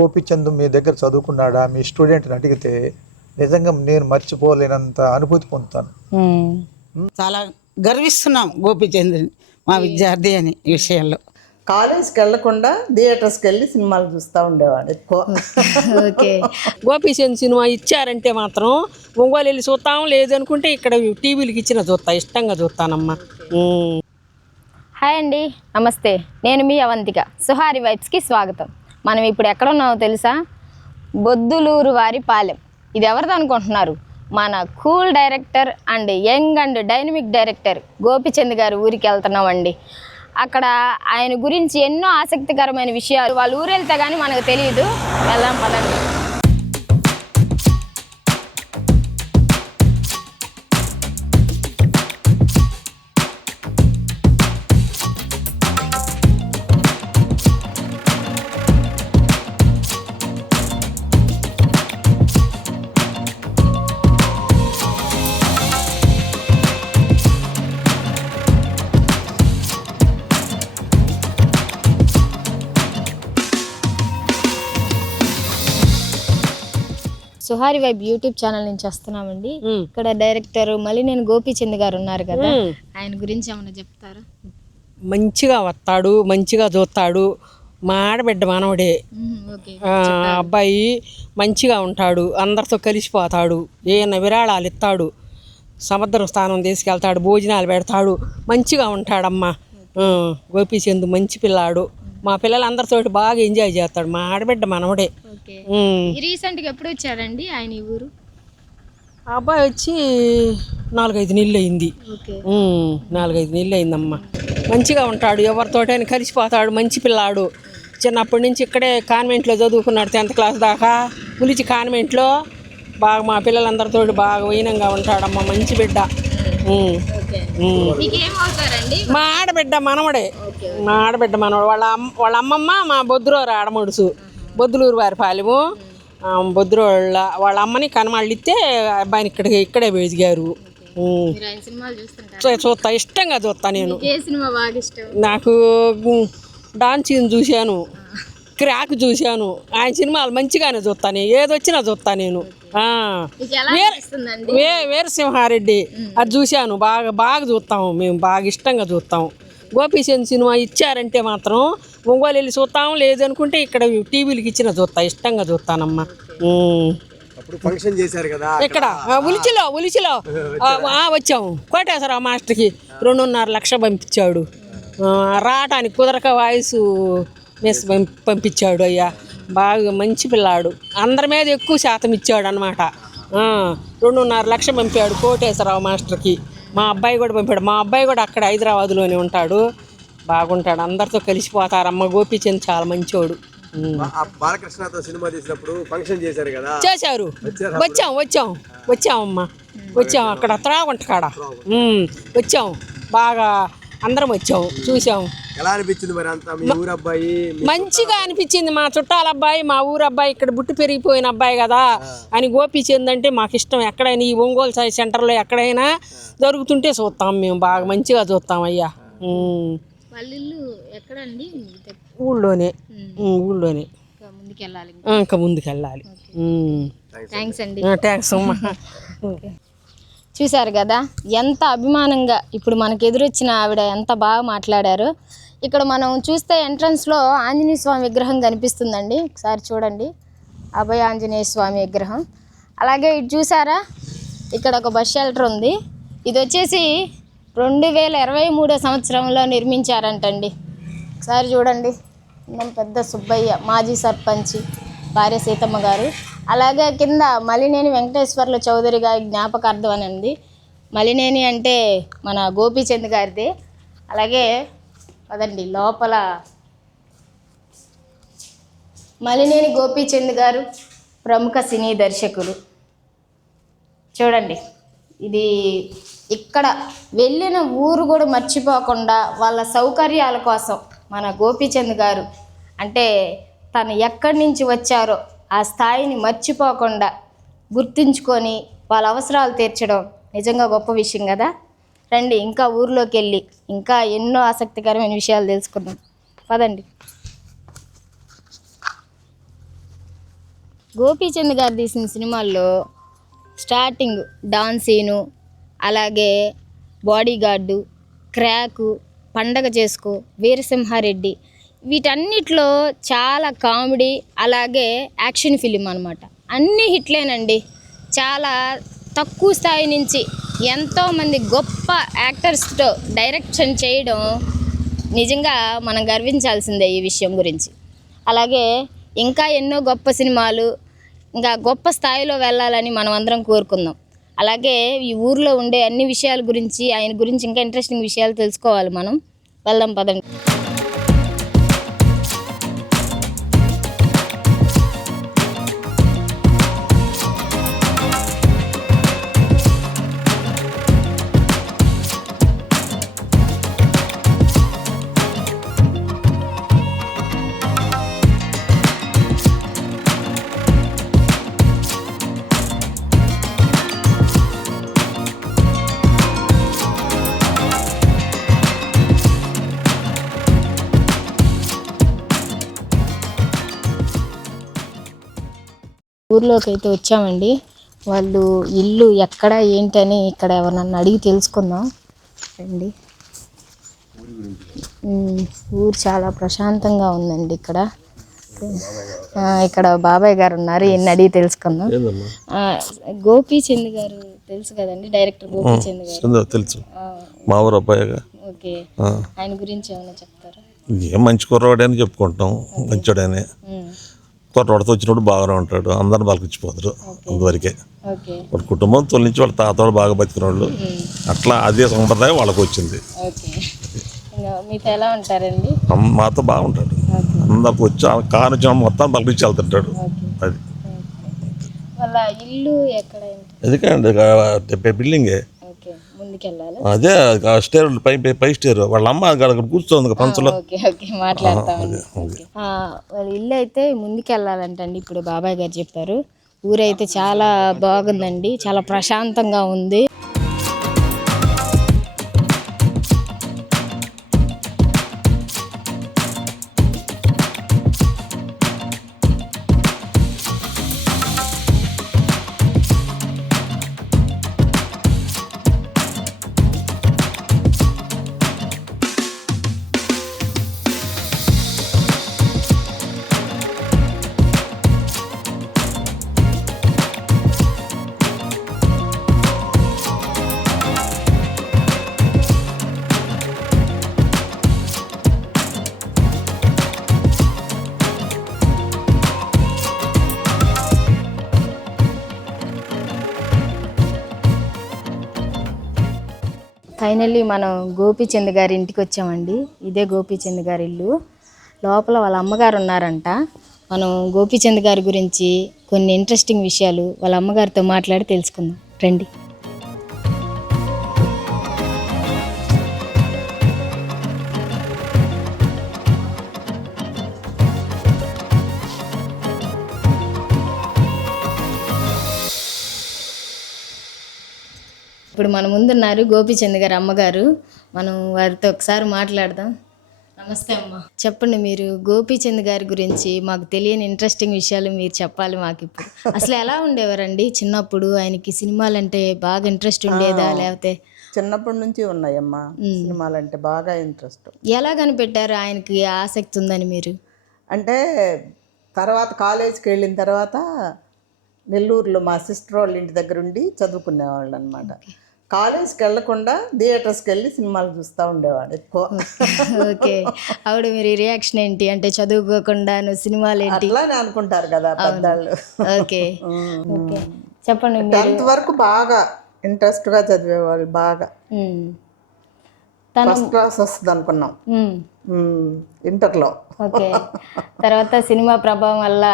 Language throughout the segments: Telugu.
గోపిచంద్ మీ దగ్గర చదువుకున్నాడా? మీ స్టూడెంట్ని అడిగితే నిజంగా నేను మర్చిపోలేనంత అనుభూతి పొందుతాను. చాలా గర్విస్తున్నాం గోపీచంద్రుని మా విద్యార్థి అని ఈ విషయంలో. కాలేజ్కి వెళ్ళకుండా థియేటర్స్కి వెళ్ళి సినిమాలు చూస్తూ ఉండేవాడు ఎక్కువ. ఓకే. గోపీచంద్ సినిమా ఇచ్చారంటే మాత్రం ఒంగోలు వెళ్ళి చూస్తాం లేదనుకుంటే ఇక్కడ టీవీలకి ఇచ్చిన చూస్తా ఇష్టంగా చూస్తానమ్మా. హాయ్ అండి నమస్తే. నేను మీ అవంతిక. సుహారి వైబ్స్కి స్వాగతం. మనం ఇప్పుడు ఎక్కడ ఉన్నామో తెలుసా? బొద్దులూరు వారి పాలెం. ఇది ఎవరిది అనుకుంటున్నారు? మన cool director and young and dynamic director Gopichand గారి ఊరికి వెళ్తున్నామండి. అక్కడ ఆయన గురించి ఎన్నో ఆసక్తికరమైన విషయాలు వాళ్ళ ఊరు వెళ్తే కానీ మనకు తెలియదు వెళ్దాం పదండి. సుహారి వైబ్ యూట్యూబ్ ఛానల్ నుంచి వస్తున్నామండి. ఇక్కడ డైరెక్టర్ మళ్ళీ నేను గోపీచంద్ గారు ఉన్నారు కదా. ఆయన గురించి ఏమైనా చెప్తారా? మంచిగా వస్తాడు మంచిగా చూస్తాడు. మా ఆడబిడ్డ మనవడే. అబ్బాయి మంచిగా ఉంటాడు అందరితో కలిసిపోతాడు ఏమైనా విరాళాలు ఇస్తాడు సముద్ర స్థానం తీసుకెళ్తాడు భోజనాలు పెడతాడు మంచిగా ఉంటాడమ్మా. గోపీచంద్ మంచి పిల్లాడు. మా పిల్లలందరితోటి బాగా ఎంజాయ్ చేస్తాడు. మా ఆడబిడ్డ మనవడే. రీసెంట్గా ఎప్పుడు వచ్చారండి ఆయన ఈ ఊరు? అబ్బాయి వచ్చి నాలుగైదు నీళ్ళు అయింది నాలుగైదు నీళ్ళు అయిందమ్మా మంచిగా ఉంటాడు. ఎవరితోటైనా కలిసిపోతాడు. మంచి పిల్లాడు. చిన్నప్పటి నుంచి ఇక్కడే కాన్వెంట్లో చదువుకున్నాడు టెన్త్ క్లాస్ దాకా. పులిచి కాన్వెంట్లో బాగా మా పిల్లలందరితో బాగా వైనంగా ఉంటాడమ్మా. మంచి బిడ్డ. మా ఆడబిడ్డ మనవడే. మా ఆడబిడ్డ మనవడు వాళ్ళ అమ్మ వాళ్ళ అమ్మమ్మ మా బొద్దులూరు ఆడమడుసు. బొద్దులూరు వారి పాలెము. బొద్దురోళ్ళ వాళ్ళ అమ్మని కనమాళ్ళు ఇస్తే అబ్బాయిని ఇక్కడికి ఇక్కడే పెరిగారు చూస్తా ఇష్టంగా చూస్తా నేను. నాకు డాన్సింగ్ చూశాను. క్రాక్ చూశాను. ఆయన సినిమాలు మంచిగానే చూస్తాను ఏదొచ్చినా చూస్తా నేను. వే వీరసింహారెడ్డి. అది చూశాను. బాగా బాగా చూస్తాము మేము. బాగా ఇష్టంగా చూస్తాం గోపీచంద్ సినిమా ఇచ్చారంటే మాత్రం ఒంగోలు వెళ్ళి చూస్తాం లేదనుకుంటే ఇక్కడ టీవీలకి ఇచ్చిన చూస్తా ఇష్టంగా చూస్తానమ్మా. ఫంక్షన్ చేశారు కదా ఇక్కడ ఉలిచిలో ఉలిచిలో. వచ్చాము కోటేశ్వరరావు మాస్టర్కి రెండున్నర లక్ష పంపించాడు. ఆ, రావటానికి కుదరక వాయిస్ మెస్ పంపి- పంపించాడు అయ్యా. బాగా మంచి పిల్లాడు. అందరి మీద ఎక్కువ శాతం ఇచ్చాడు అనమాట రెండున్నర లక్ష పంపాడు కోటేశ్వరరావు మాస్టర్కి. మా అబ్బాయి కూడా పంపాడు. మా అబ్బాయి కూడా అక్కడ హైదరాబాద్లోనే ఉంటాడు. బాగుంటాడు. అందరితో కలిసిపోతారమ్మ. గోపీచంద్ చాలా మంచోడు. బాలకృష్ణతో సినిమా తీసినప్పుడు ఫంక్షన్ చేశారు కదా? చేశారు. వచ్చాం వచ్చాం. వచ్చామమ్మా. వచ్చాం. అక్కడ త్రాగుంట కాడ. వచ్చాం. బాగా అందరం వచ్చాం. చూసాం. ఎలా అనిపించింది మరి అంతా? మీ ఊరు అబ్బాయి మంచిగా అనిపించింది. మా చుట్టాల అబ్బాయి మా ఊరు అబ్బాయి ఇక్కడ బుట్టి పెరిగిపోయిన అబ్బాయి కదా. అని గోపించింది అంటే మాకు ఇష్టం ఎక్కడైనా ఈ ఒంగోలు సెంటర్లో ఎక్కడైనా జరుగుతుంటే చూస్తాం మేము. బాగా మంచిగా చూస్తాం అయ్యా. ఎక్కడండి? ఊళ్ళోనే. ఊళ్ళోనే. ముందుకు వెళ్ళాలి ఆ, ఇంకా ముందుకు వెళ్ళాలి ఉమ్. థ్యాంక్స్ అండి. థ్యాంక్స్ అమ్మా. చూశారు కదా ఎంత అభిమానంగా ఇప్పుడు మనకు ఎదురొచ్చిన ఆవిడ ఎంత బాగా మాట్లాడారు. ఇక్కడ మనం చూస్తే ఎంట్రన్స్లో ఆంజనేయ స్వామి విగ్రహం కనిపిస్తుందండి. ఒకసారి చూడండి. అభయ ఆంజనేయ స్వామి విగ్రహం. అలాగే ఇటు చూసారా? ఇక్కడ ఒక బస్ షెల్టర్ ఉంది. ఇది వచ్చేసి రెండు వేల ఇరవై మూడో సంవత్సరంలో నిర్మించారంటండి. ఒకసారి చూడండి. పెద్ద సుబ్బయ్య మాజీ సర్పంచి భార్య సీతమ్మ గారు. అలాగే కింద మలినేని వెంకటేశ్వర్ల చౌదరి గారి జ్ఞాపకార్థం అని ఉంది. మలినేని అంటే మన గోపీచంద్ గారిది. అలాగే పదండి లోపల. మలినేని గోపీచంద్ గారు ప్రముఖ సినీ దర్శకులు. చూడండి ఇది ఇక్కడ వెళ్ళిన ఊరు కూడా మర్చిపోకుండా వాళ్ళ సౌకర్యాల కోసం మన గోపీచంద్ గారు అంటే తను ఎక్కడి నుంచి వచ్చారో ఆ స్థాయిని మర్చిపోకుండా గుర్తుంచుకొని వాళ్ళ అవసరాలు తీర్చడం నిజంగా గొప్ప విషయం కదా? రండి ఇంకా ఊర్లోకి వెళ్ళి ఇంకా ఎన్నో ఆసక్తికరమైన విషయాలు తెలుసుకుందాం. పదండి. గోపీచంద్ గారు తీసిన సినిమాల్లో స్టార్టింగ్ డాన్స్ సీను అలాగే బాడీ గార్డు క్రాకు పండగ చేసుకో వీరసింహారెడ్డి వీటన్నిటిలో చాలా కామెడీ అలాగే యాక్షన్ ఫిలిం అనమాట అన్ని హిట్లేనండి. చాలా తక్కువ స్థాయి నుంచి ఎంతోమంది గొప్ప యాక్టర్స్తో డైరెక్షన్ చేయడం నిజంగా మనం గర్వించాల్సిందే ఈ విషయం గురించి. అలాగే ఇంకా ఎన్నో గొప్ప సినిమాలు ఇంకా గొప్ప స్థాయిలో వెళ్ళాలని మనం అందరం కోరుకుందాం. అలాగే ఈ ఊర్లో ఉండే అన్ని విషయాల గురించి ఆయన గురించి ఇంకా ఇంట్రెస్టింగ్ విషయాలు తెలుసుకోవాలి మనం. వెళ్దాం పదండి. ఊర్లోకి అయితే వచ్చామండి. వాళ్ళు ఇల్లు ఎక్కడ ఏంటని ఇక్కడ ఎవరన్నా అడిగి తెలుసుకుందాం. రండి. ఉమ్, ఊరు చాలా ప్రశాంతంగా ఉందండి ఇక్కడ. ఆ, ఇక్కడ బాబాయ్ గారు ఉన్నారు ఈయన అడిగి తెలుసుకుందాం. గోపీచంద్ గారు తెలుసు కదండి డైరెక్టర్ గోపీచంద్ గారు. తెలుసు. మా ఊరు అబ్బాయిగా ఓకే. ఆయన గురించి ఏమైనా చెప్తారా? ఏం మంచి కుర్రవాడే అని చెప్పుకుంటాం మంచోడని. కుర్రవాడితో వచ్చినప్పుడు బాగానే ఉంటాడు. అందరిని పలకించిపోతారు అంతవరకే ఓకే. వాళ్ళ కుటుంబం తొలి నుంచి వాళ్ళ తాత వాళ్ళు బాగా బతికిన వాళ్ళు అట్లా అదే సంప్రదాయం వాళ్ళకి వచ్చింది. మీతో బాగుంటాడు. అందరికి వచ్చి కారు వచ్చిన మొత్తం పలకించి వెళ్తుంటాడు. అది. ఎందుకంటే బిల్డింగే. అదే స్టేర్ పై పై- స్టేర్ వాళ్ళ అమ్మ అక్కడ కూర్చోంది పంచలో. వాళ్ళ ఇల్లు అయితే ముందుకెళ్ళాలంటండి ఇప్పుడు బాబాయ్ గారు చెప్పారు. ఊరైతే చాలా బాగుందండి చాలా ప్రశాంతంగా ఉంది. ఫైనల్లీ మనం గోపీచంద్ గారి ఇంటికి వచ్చామండి. ఇదే గోపీచంద్ గారి ఇల్లు. లోపల వాళ్ళ అమ్మగారు ఉన్నారంట. మనం గోపీచంద్ గారి గురించి కొన్ని ఇంట్రెస్టింగ్ విషయాలు వాళ్ళ అమ్మగారితో మాట్లాడి తెలుసుకుందాం. రండి. ఇప్పుడు మన ముందున్నారు గోపీచంద్ గారి అమ్మగారు. మనం వారితో ఒకసారి మాట్లాడదాం. నమస్తే అమ్మ. చెప్పండి మీరు గోపీచంద్ గారి గురించి మాకు తెలియని ఇంట్రెస్టింగ్ విషయాలు మీరు చెప్పాలి మాకు ఇప్పుడు. అసలు ఎలా ఉండేవారండి చిన్నప్పుడు? ఆయనకి సినిమాలంటే బాగా ఇంట్రెస్ట్ ఉండేదా? లేకపోతే చిన్నప్పటి నుంచి ఉన్నాయమ్మా. సినిమాలంటే బాగా ఇంట్రెస్ట్ ఎలా కనిపెట్టారు? ఆయనకి ఆసక్తి ఉందని మీరు? అంటే తర్వాత కాలేజీకి వెళ్ళిన తర్వాత నెల్లూరులో మా సిస్టర్ వాళ్ళ ఇంటి దగ్గర ఉండి చదువుకునేవాళ్ళు అనమాట కాలేజ్కి వెళ్ళకుండా థియేటర్స్కి వెళ్ళి సినిమాలు చూస్తూ ఉండేవాడు ఎక్కువ. ఓకే. ఆవిడ మీరు రియాక్షన్ ఏంటి? అంటే చదువుకోకుండా నువ్వు సినిమాలు ఏంటి? అట్లానే అనుకుంటారు కదా పెద్దవాళ్ళు. ఓకే. ఓకే. చెప్పండి టెన్త్ వరకు బాగా ఇంట్రెస్ట్గా చదివేవాళ్ళు బాగా. ఫస్ట్ క్లాస్ వస్తుంది అనుకున్నాం. ఇంటర్లో. ఓకే. తర్వాత సినిమా ప్రభావం వల్ల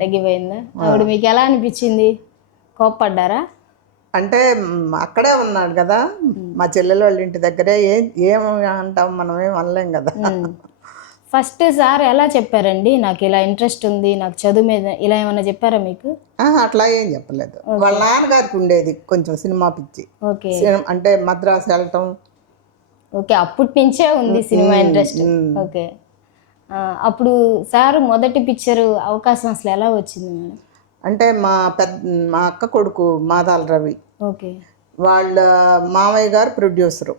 తగ్గిపోయిందా? ఆవిడ మీకు ఎలా అనిపించింది? కోప్పడ్డారా? అంటే అక్కడే ఉన్నాడు కదా. మా. చెల్లెల వాళ్ళ ఇంటి దగ్గరే. ఏం ఏం అంటాం మనం ఏం అనలేం కదా. ఫస్ట్ సార్ ఎలా చెప్పారండి? నాకు ఇలా ఇంట్రెస్ట్ ఉంది నాకు చదువు మీద ఇలా ఏమైనా చెప్పారా మీకు? అట్లా ఏం చెప్పలేదు. వాళ్ళ నాన్నగారికి ఉండేది కొంచెం సినిమా పిచ్చి. అంటే మద్రాసు వెళ్ళటం. ఓకే అప్పటి నుంచే ఉంది సినిమా ఇంట్రెస్ట్. ఓకే. అప్పుడు సార్ మొదటి పిక్చర్ అవకాశం అసలు ఎలా వచ్చింది మేడం? అంటే మా పెద్ద మా అక్క కొడుకు మాదాల రవి. ఓకే. వాళ్ళ మామయ్య గారు ప్రొడ్యూసరు.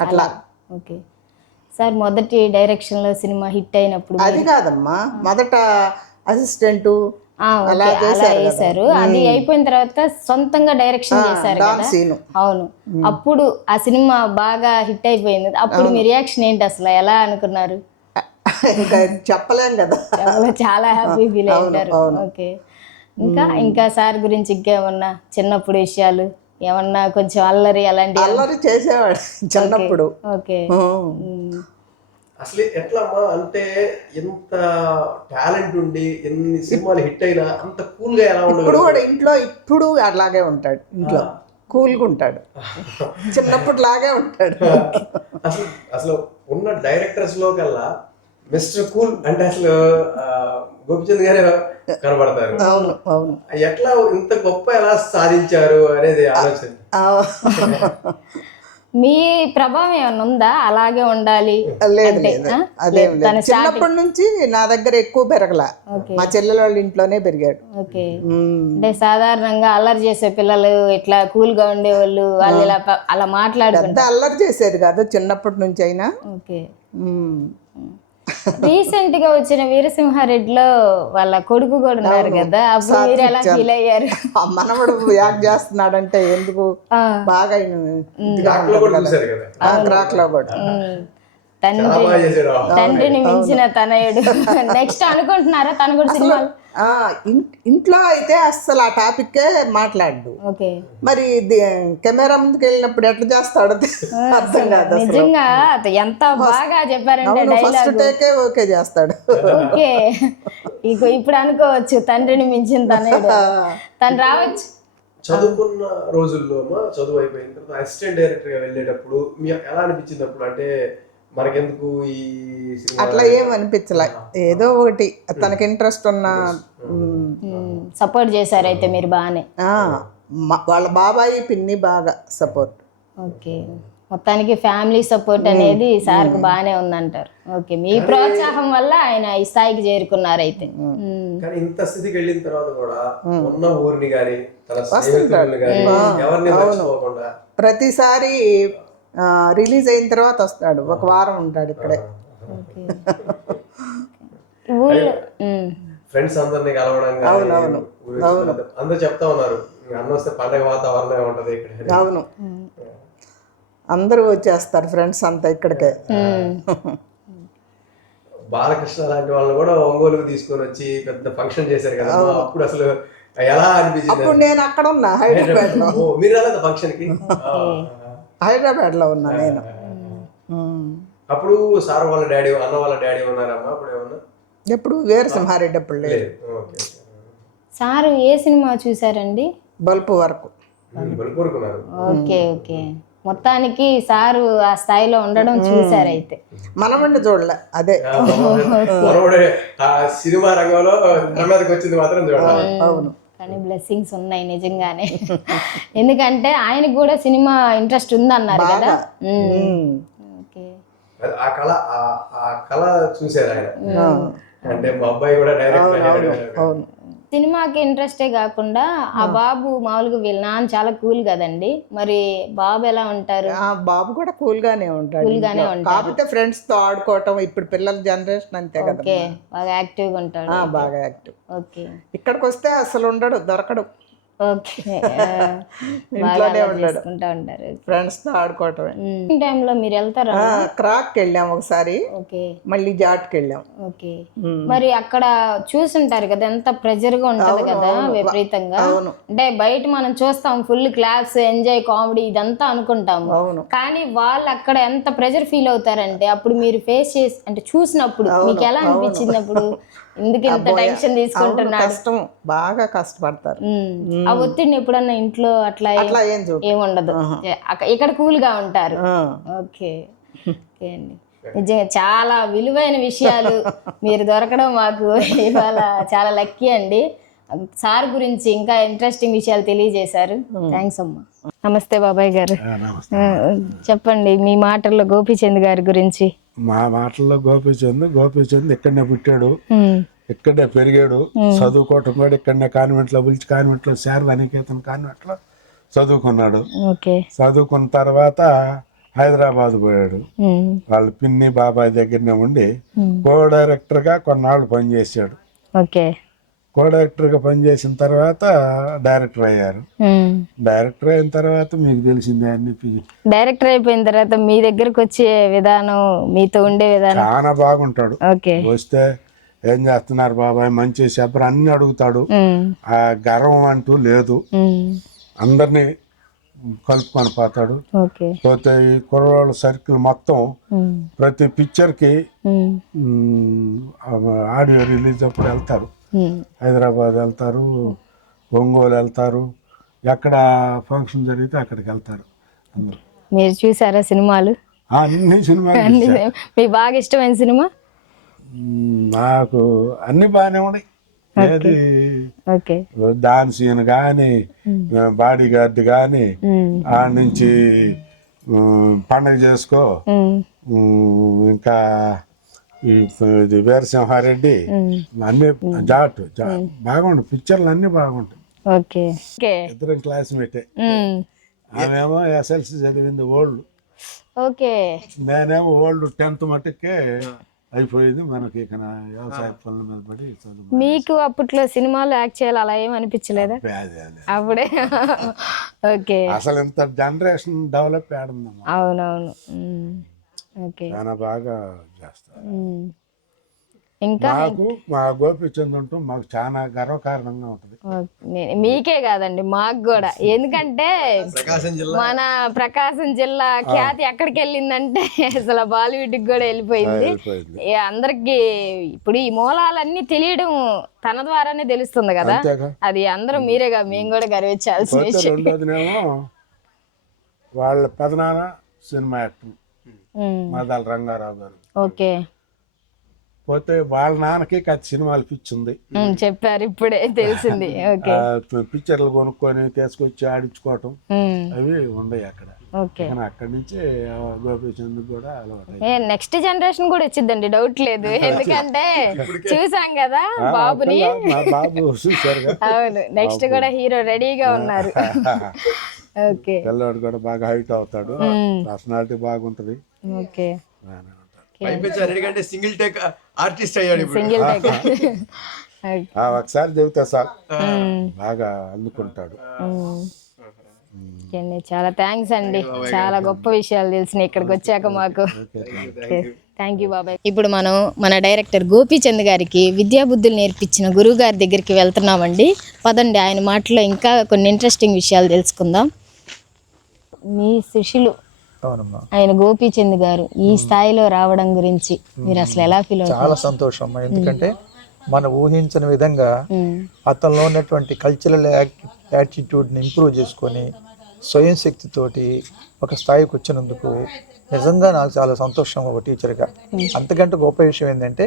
అట్లా. ఓకే. సార్ మొదటి డైరెక్షన్లో సినిమా హిట్ అయినప్పుడు అది కాదమ్మా. మొదట అసిస్టెంట్ అలా చేశారు అది అయిపోయిన తర్వాత సొంతంగా డైరెక్షన్ చేశారు అవును. అప్పుడు ఆ సినిమా బాగా హిట్ అయిపోయింది. అప్పుడు మీ రియాక్షన్ ఏంటి అసలు? ఎలా అనుకున్నారు? ఇంకా చెప్పలేం కదా. చాలా చాలా హ్యాపీ ఫీల్ అయ్యారు ఓకే. ఇంకా ఇంకా సార్ గురించి ఇంకేమన్నా చిన్నప్పుడు విషయాలు? ఏమన్నా కొంచెం అల్లరి అలాంటి అల్లరి చేసేవాడు చిన్నప్పుడు. ఓకే. అసలు ఎట్లా అమ్మా అంటే ఎంత టాలెంట్ ఉండి ఎన్ని సినిమాలు హిట్ అయినా అంత కూల్గా ఎలా ఇప్పుడు ఉండదు కూడా ఇంట్లో ఇప్పుడు అలాగే ఉంటాడు ఇంట్లో. కూల్గా ఉంటాడు. చిన్నప్పుడు లాగే ఉంటాడు. అసలు అసలు ఉన్న డైరెక్టర్స్లో కల్లా మిస్టర్ కూల్ అంటే అసలు గోపిచంద్ గారే కనబడతారు. అవును అవును. ఎట్లా ఇంత గొప్ప ఎలా సాధించారు అనేది ఆలోచన. ఆ, మీ ప్రభావం ఏమైనా ఉందా? అలాగే ఉండాలి. లేదు చిన్నప్పటి నుంచి నా దగ్గర ఎక్కువ పెరగల. మా చెల్లెల వాళ్ళ ఇంట్లోనే పెరిగాడు. ఓకే. అంటే సాధారణంగా అల్లరి చేసే పిల్లలు ఇట్లా కూల్గా ఉండేవాళ్ళు వాళ్ళు ఇలా అలా పెద్ద మాట్లాడుకుంటారు. అల్లరి చేసేది కాదు చిన్నప్పటి నుంచి అయినా. ఓకే. రీసెంట్గా వచ్చిన వీరసింహారెడ్డిలో వాళ్ళ కొడుకు కూడా ఉన్నారు కదా. అప్పుడు మీరు ఎలా ఫీల్ అయ్యారు? మనవడు యాక్ట్ చేస్తున్నాడంటే ఎందుకు? బాగా తండ్రి తండ్రిని మించిన తనయుడు. నెక్స్ట్ అనుకుంటున్నారా? తను కూడా సినిమాలు? ఇంట్లో అయితే అస్సలు ఆ టాపిక్కే మాట్లాడు ఓకే. మరి కెమెరా ముందుకు వెళ్ళినప్పుడు ఎట్లా చేస్తాడో అర్థం కాదు నిజంగా ఎంత బాగా చెప్పారంటే ఫస్ట్ టేకే ఓకే చేస్తాడు. ఓకే. ఇగో ఇప్పుడు అనుకోవచ్చు తండ్రిని మించిన తనయుడు తను రావచ్చు. చదువుకున్న రోజుల్లో చదువు అయిపోయిన తర్వాత అసిస్టెంట్ డైరెక్టర్గా వెళ్ళేటప్పుడు మీ ఎలా అనిపించింది అప్పుడు? అంటే మనకెందుకు ఈ అట్లా ఏం అనిపించలే ఏదో ఒకటి. తనకి ఇంట్రెస్ట్ ఉన్న సపోర్ట్ చేశారు అయితే మీరు బాగానే వాళ్ళ బాబాయి పిన్ని బాగా సపోర్ట్ ఓకే. మొత్తానికి ఫ్యామిలీ సపోర్ట్ అనేది సార్కి బాగానే ఉందంటారు. ఓకే మీ ప్రోత్సాహం వల్ల ఆయన ఈ స్థాయికి చేరుకున్నారు అయితే. కానీ ఇంత స్థితికి వెళ్ళిన తర్వాత కూడా ఉన్న ఊరిని గాని తన స్నేహితులను గాని ఎవరిని మర్చిపోకుండా ప్రతిసారి రిలీజ్ అయిన తర్వాత వస్తాడు. ఒక వారం ఉంటాడు ఇక్కడే. ఫ్రెండ్స్ అందరిని కలవడం ఊరి చుట్టూ అందరూ చెప్తా ఉన్నారు. అన్న వస్తే పండగ వాతావరణం ఉంటది ఇక్కడ. అవును. అందరూ వచ్చేస్తారు ఫ్రెండ్స్ అంతా ఇక్కడికే. బాలకృష్ణ లాంటి వాళ్ళని కూడా ఒంగోలుకు తీసుకొని వచ్చి పెద్ద ఫంక్షన్ చేశారు కదా. అప్పుడు అసలు ఎలా అనిపించింది? అప్పుడు నేను అక్కడ ఉన్నా హైదరాబాద్లో ఓ, మీరు రాలేదా ఫంక్షన్కి? ఆ. హైదరాబాద్లో ఉన్నా నేను. అప్పుడు సార్ వాళ్ళ డాడీ అన్న వాళ్ళ డాడీ ఉన్నారమ్మా అప్పుడు ఏమన్నా? ఎప్పుడు వీరసింహారెడ్డి అప్పుడు లేదు. సారు ఏ సినిమా చూసారండి? బల్పు వరకు. Okay okay. మొత్తానికి సారు ఆ స్థాయిలో ఉండడం చూసారు అయితే మనమండి చూడలే అదే. సినిమా రంగంలో వచ్చింది మాత్రం చూడాలి. అవును. కానీ బ్లెస్సింగ్స్ ఉన్నాయి నిజంగానే. ఎందుకంటే ఆయనకు కూడా సినిమా ఇంట్రెస్ట్ ఉందన్నారు కదా. ఆ కళ ఆ- ఆ కళ చూశారు ఆయన. అంటే మా అబ్బాయి కూడా డైరెక్ట్ అవును. సినిమాకి ఇంట్రెస్టే కాకుండా ఆ బాబు మామూలుగా వీళ్ళ నాన్న చాలా కూల్ కదండి. మరి బాబు ఎలా ఉంటారు? ఆ బాబు కూడా కూల్ గానే ఉంటాడు Cool గానే. కాకపోతే ఫ్రెండ్స్తో ఆడుకోవటం ఇప్పుడు పిల్లల జనరేషన్ అంతే కదా ఓకే బాగా యాక్టివ్గా ఉంటాడు. బాగా యాక్టివ్ ఓకే. ఇక్కడికి వస్తే అసలు ఉండడు దొరకడు. ఓకే. చేసుకుంటా ఉంటారు. ఫ్రెండ్స్తో ఆడుకోవటమే. ఈ టైంలో మీరు వెళ్తారా? క్రాక్ వెళ్ళాం ఒకసారి. ఓకే. మళ్ళీ జాట్కి వెళ్ళాం. ఓకే. మరి అక్కడ చూసుంటారు కదా ఎంత ప్రెజర్గా ఉంటది కదా విపరీతంగా. అంటే బయట మనం చూస్తాం ఫుల్ క్లాస్ ఎంజాయ్ కామెడీ ఇదంతా అనుకుంటాము. అవును. కానీ వాళ్ళు అక్కడ ఎంత ప్రెజర్ ఫీల్ అవుతారంటే అప్పుడు మీరు ఫేస్ చేసి అంటే చూసినప్పుడు మీకు ఎలా అనిపించింది అప్పుడు? ఎందుకు ఇంత టెన్షన్ తీసుకుంటున్నాడు? కష్టం. బాగా కష్టపడతారు. ఆ ఒత్తిడిని ఎప్పుడన్నా ఇంట్లో అట్లా ఏం- అట్లా ఏం ఏముండదు. ఇక్కడ కూల్గా ఉంటారు. ఓకే. ఓకే అండి. నిజంగా చాలా విలువైన విషయాలు మీరు దొరకడం మాకు ఇవాళ చాలా లక్కీ అండి. సార్ గురించి ఇంకా ఇంట్రెస్టింగ్ విషయాలు తెలియజేశారు. థ్యాంక్స్ అమ్మా. నమస్తే బాబాయ్ గారు. చెప్పండి మీ మాటల్లో గోపీచంద్ గారి గురించి. మా మాటల్లో గోపీచంద్ గోపీచంద్ ఇక్కడనే పుట్టాడు. ఉమ్, ఇక్కడే పెరిగాడు. చదువుకోవటం కూడా ఇక్కడనే కాన్వెంట్లో పిలిచి కాన్వెంట్లో శారదా నికేతన్ కాన్వెంట్లో చదువుకున్నాడు. ఓకే. చదువుకున్న తర్వాత హైదరాబాద్ పోయాడు. వాళ్ళ పిన్ని బాబాయ్ దగ్గరనే ఉండి కో డైరెక్టర్గా కొన్నాళ్ళు పనిచేశాడు. ఓకే. కో డైరెక్టర్గా పనిచేసిన తర్వాత డైరెక్టర్ అయ్యారు. డైరెక్టర్ అయిన తర్వాత మీకు తెలిసిందే అన్ని పి- డైరెక్టర్ అయిపోయిన తర్వాత మీ దగ్గరకు వచ్చే విధానం మీతో ఉండే విధానం? చాలా బాగుంటాడు. వస్తే ఏం చేస్తున్నారు బాబాయ్? మంచి చెప్పరు. అన్ని అడుగుతాడు. ఆ గర్వం అంటూ లేదు. అందరినీ కలుపుకొని పోతాడు. పోతే ఈ కుర్రోళ్ళ సర్కిల్ మొత్తం ప్రతి పిక్చర్కి ఆడియో రిలీజ్ అప్పుడు వెళ్తారు. హైదరాబాద్ వెళ్తారు ఒంగోలు వెళ్తారు ఎక్కడ ఫంక్షన్ జరిగితే అక్కడికి వెళ్తారు మీరు చూసారా సినిమాలు? ఆ, అన్ని సినిమాలు. మీకు బాగా ఇష్టమైన సినిమా? నాకు అన్ని బాగానే ఉన్నాయి. డాన్స్ సీన్ కానీ బాడీ గార్డ్ కానీ ఆ నుంచి పండగ చేసుకో. ఇంకా ఇది వీరసింహారెడ్డి. అన్ని జాట్ బాగుంటాయి పిక్చర్లు అన్ని బాగుంటాయి. ఇద్దరం క్లాస్మేటే ఆమెమో ఎస్ఎల్సి చదివింది ఓల్డ్. ఓకే. నేనేమో ఓల్డ్ టెన్త్ మట్టుకే అయిపోయింది మనకి ఇక వ్యవసాయ పనుల మీద పడి చదువు మీకు అప్పట్లో సినిమాలు యాక్ట్ చేయాలి అలా ఏం అనిపించలేదా? అప్పుడే. ఓకే. అసలు ఇంత జనరేషన్ డెవలప్ అవునవును. చాలా బాగా చేస్తారు. ఇంకా మాకు మా గోపిచంద్ ఉంటూ మాకు చాలా గర్వకారణంగా ఉంటుంది. ఓకే. నే- మీకే కాదండి మాకు కూడా. ఎందుకంటే ప్రకాశం జిల్లా. మన ప్రకాశం జిల్లా ఖ్యాతి ఎక్కడికి వెళ్ళిందంటే అసలు బాలీవుడ్కి కూడా వెళ్ళిపోయింది. అందరికి ఇప్పుడు ఈ మూలాలన్నీ తెలియడం తన ద్వారానే తెలుస్తుంది కదా. అది అందరూ మీరేగా మేము కూడా గర్వించాల్సిన వాళ్ళ పెదనాన్న సినిమా యాక్టర్. మాదాల రంగారావు గారు. ఓకే. పోతే వాళ్ళ నాన్నకి కథ సినిమాలు పిచ్చింది చెప్పారు ఇప్పుడే తెలిసింది. పిక్చర్లు కొనుక్కొని తీసుకొచ్చి ఆడించుకోవటం అవి ఉన్నాయి అక్కడ. అక్కడి నుంచి గోపీచంద్ కూడా నెక్స్ట్ జనరేషన్ కూడా వచ్చిందండి డౌట్ లేదు. ఎందుకంటే చూసాం కదా బాబుని. బాబు చూశారుగా అవును నెక్స్ట్ కూడా హీరో రెడీగా ఉన్నారు. పిల్లవాడు కూడా బాగా హైట్ అవుతాడు. పర్సనాలిటీ బాగుంటది. ఓకే. సింగిల్ టేక్ ఆర్టిస్ట్ అయ్యాడు ఇప్పుడు. Single take. ఆ ఒకసారి చెబితే సార్. బాగా అందుకుంటాడు చాలా థ్యాంక్స్ అండి. చాలా గొప్ప విషయాలు తెలిసినాయి ఇక్కడికి వచ్చాక మాకు. Thank you. బాబాయ్. ఇప్పుడు మనం మన డైరెక్టర్ గోపీచంద్ గారికి విద్యాబుద్ధులు నేర్పించిన గురువు గారి దగ్గరికి వెళ్తున్నామండి. పదండి ఆయన మాటలో ఇంకా కొన్ని ఇంట్రెస్టింగ్ విషయాలు తెలుసుకుందాం. మీ శిష్యులు ఆయన గోపీచంద్ గారు ఈ స్థాయిలో రావడం గురించి మీరు అసలు ఎలా ఫీల్ అవుతారు చాలా సంతోషం ఎందుకంటే మనం ఊహించిన విధంగా అతనిలో ఉన్నటువంటి కల్చరల్ యాటిట్యూడ్ని ఇంప్రూవ్ చేసుకొని స్వయం శక్తితోటి ఒక స్థాయికి వచ్చినందుకు నిజంగా నాకు చాలా సంతోషం ఒక టీచర్గా అంతకంటే గొప్ప విషయం ఏంటంటే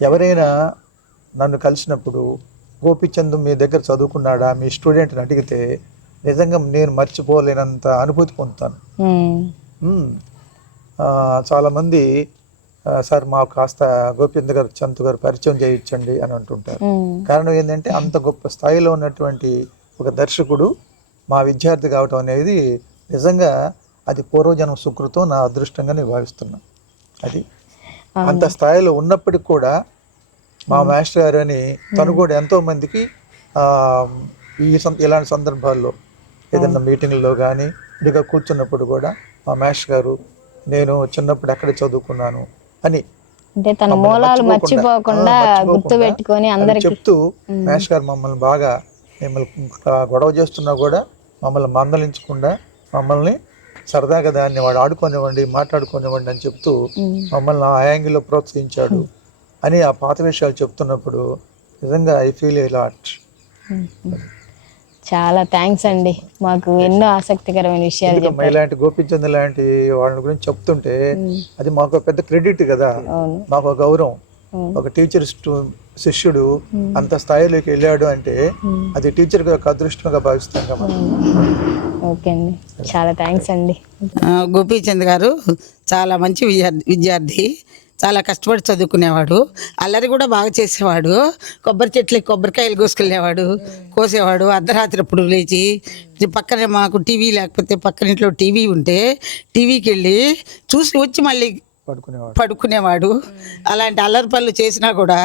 ఎవరైనా నన్ను కలిసినప్పుడు గోపిచంద్ మీ దగ్గర చదువుకున్నాడా? మీ స్టూడెంట్ని అడిగితే నిజంగా నేను మర్చిపోలేనంత అనుభూతి పొందుతాను. చాలామంది సార్ మాకు కాస్త గోపీంద్ర గారు చంత్ గారు పరిచయం చేయించండి అని అంటుంటారు. కారణం ఏంటంటే అంత గొప్ప స్థాయిలో ఉన్నటువంటి ఒక దర్శకుడు మా విద్యార్థి కావటం అనేది నిజంగా అది పూర్వజన్మ సుకృతం నా అదృష్టంగా నేను భావిస్తున్నాను. అది అంత స్థాయిలో ఉన్నప్పటికి కూడా మా మాస్టర్ గారు అని తను కూడా ఎంతో మందికి ఈ ఇలాంటి సందర్భాల్లో ఏదైనా మీటింగ్లో కానీ ఇదిగా కూర్చున్నప్పుడు కూడా మా మాస్టర్ గారు నేను చిన్నప్పుడు ఎక్కడ చదువుకున్నాను అని అంటే తన మూలాలు మర్చిపోకుండా, గుర్తు పెట్టుకొని అందరికి చెప్తూ మాస్టర్ గారు మమ్మల్ని బాగా మిమ్మల్ని గొడవ చేస్తున్నా కూడా మమ్మల్ని మందలించకుండా మమ్మల్ని సరదాగా దాన్ని వాడు ఆడుకోనివ్వండి మాట్లాడుకోనివ్వండి అని చెప్తూ మమ్మల్ని ఆ యాంగిల్లో ప్రోత్సహించాడు. అని ఆ పాత విషయాలు చెప్తున్నప్పుడు నిజంగా ఐ ఫీల్ ఏ లాట్ చాలా థ్యాంక్స్ అండి. మాకు ఎన్నో ఆసక్తికరమైన విషయాలు చెప్పారు. ఇలాంటి గోపిచంద్ లాంటి వాళ్ళ గురించి చెప్తుంటే అది మాకు ఒక పెద్ద క్రెడిట్ కదా. మాకు గౌరవం. ఒక టీచర్ శిష్యుడు అంత స్థాయిలోకి వెళ్ళాడు అంటే అది టీచర్ యొక్క అదృష్టంగా భావిస్తాం కదా. ఓకే అండి. చాలా థ్యాంక్స్ అండి. గోపీచంద్ గారు చాలా మంచి విద్యార్థి విద్యార్థి. చాలా కష్టపడి చదువుకునేవాడు. అల్లరి కూడా బాగా చేసేవాడు. కొబ్బరి చెట్లకి కొబ్బరికాయలు కోసుకెళ్ళేవాడు కోసేవాడు. అర్ధరాత్రి అప్పుడు లేచి పక్కనే మాకు టీవీ లేకపోతే పక్కన ఇంట్లో టీవీ ఉంటే టీవీకి వెళ్ళి చూసి వచ్చి మళ్ళీ పడుకునేవాడు. పడుకునేవాడు. అలాంటి అల్లరి పనులు చేసినా కూడా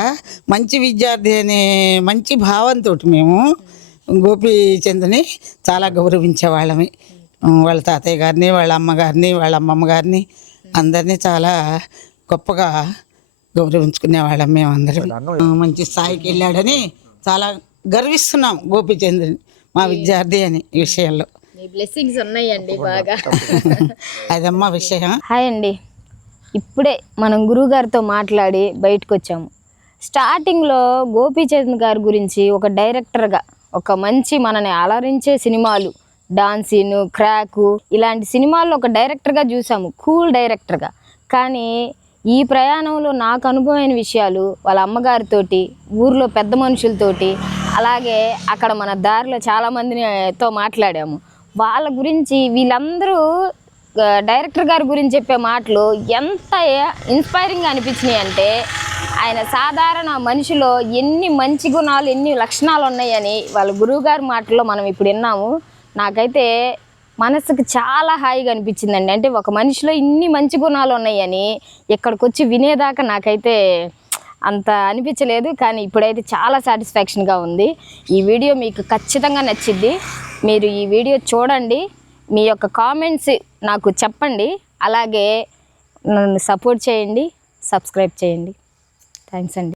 మంచి విద్యార్థి అనే మంచి భావంతో మేము గోపీచంద్ని చాలా గౌరవించేవాళ్ళమి. వాళ్ళ తాతయ్య గారిని వాళ్ళ అమ్మగారిని వాళ్ళ అమ్మమ్మ గారిని అందరినీ చాలా గొప్పగా గౌరవించుకునేవాళ్ళం మేము అందరం మంచి స్థాయికి వెళ్ళాడని చాలా గర్విస్తున్నాం గోపీచంద్రుని మా విద్యార్థి అని ఈ విషయంలో. మీ బ్లెస్సింగ్స్ ఉన్నాయండి బాగా. అదమ్మా విషయం హాయ్ అండి. ఇప్పుడే మనం గురువుగారితో మాట్లాడి బయటకు వచ్చాము స్టార్టింగ్లో గోపీచంద్ గారి గురించి ఒక డైరెక్టర్గా ఒక మంచి మనని అలరించే సినిమాలు డాన్సీను క్రాకు ఇలాంటి సినిమాల్లో ఒక డైరెక్టర్గా చూసాము. కూల్ డైరెక్టర్గా. కానీ ఈ ప్రయాణంలో నాకు అనుభవమైన విషయాలు వాళ్ళ అమ్మగారితోటి ఊర్లో పెద్ద మనుషులతోటి అలాగే అక్కడ మన దారిలో చాలామందితో మాట్లాడాము. వాళ్ళ గురించి వీళ్ళందరూ డైరెక్టర్ గారి గురించి చెప్పే మాటలు ఎంత ఇన్స్పైరింగ్ అనిపించినాయి అంటే ఆయన సాధారణ మనిషిలో ఎన్ని మంచి గుణాలు ఎన్ని లక్షణాలు ఉన్నాయని వాళ్ళ గురువు గారి మాటల్లో మనం ఇప్పుడు విన్నాము. నాకైతే మనసుకు చాలా హాయిగా అనిపించిందండి. అంటే ఒక మనిషిలో ఇన్ని మంచి గుణాలు ఉన్నాయని ఇక్కడికి వచ్చి వినేదాకా నాకైతే అంత అనిపించలేదు. కానీ ఇప్పుడైతే చాలా సాటిస్ఫాక్షన్గా ఉంది. ఈ వీడియో మీకు ఖచ్చితంగా నచ్చింది. మీరు ఈ వీడియో చూడండి. మీ యొక్క కామెంట్స్ నాకు చెప్పండి. అలాగే నన్ను సపోర్ట్ చేయండి. సబ్స్క్రైబ్ చేయండి. థ్యాంక్స్ అండి.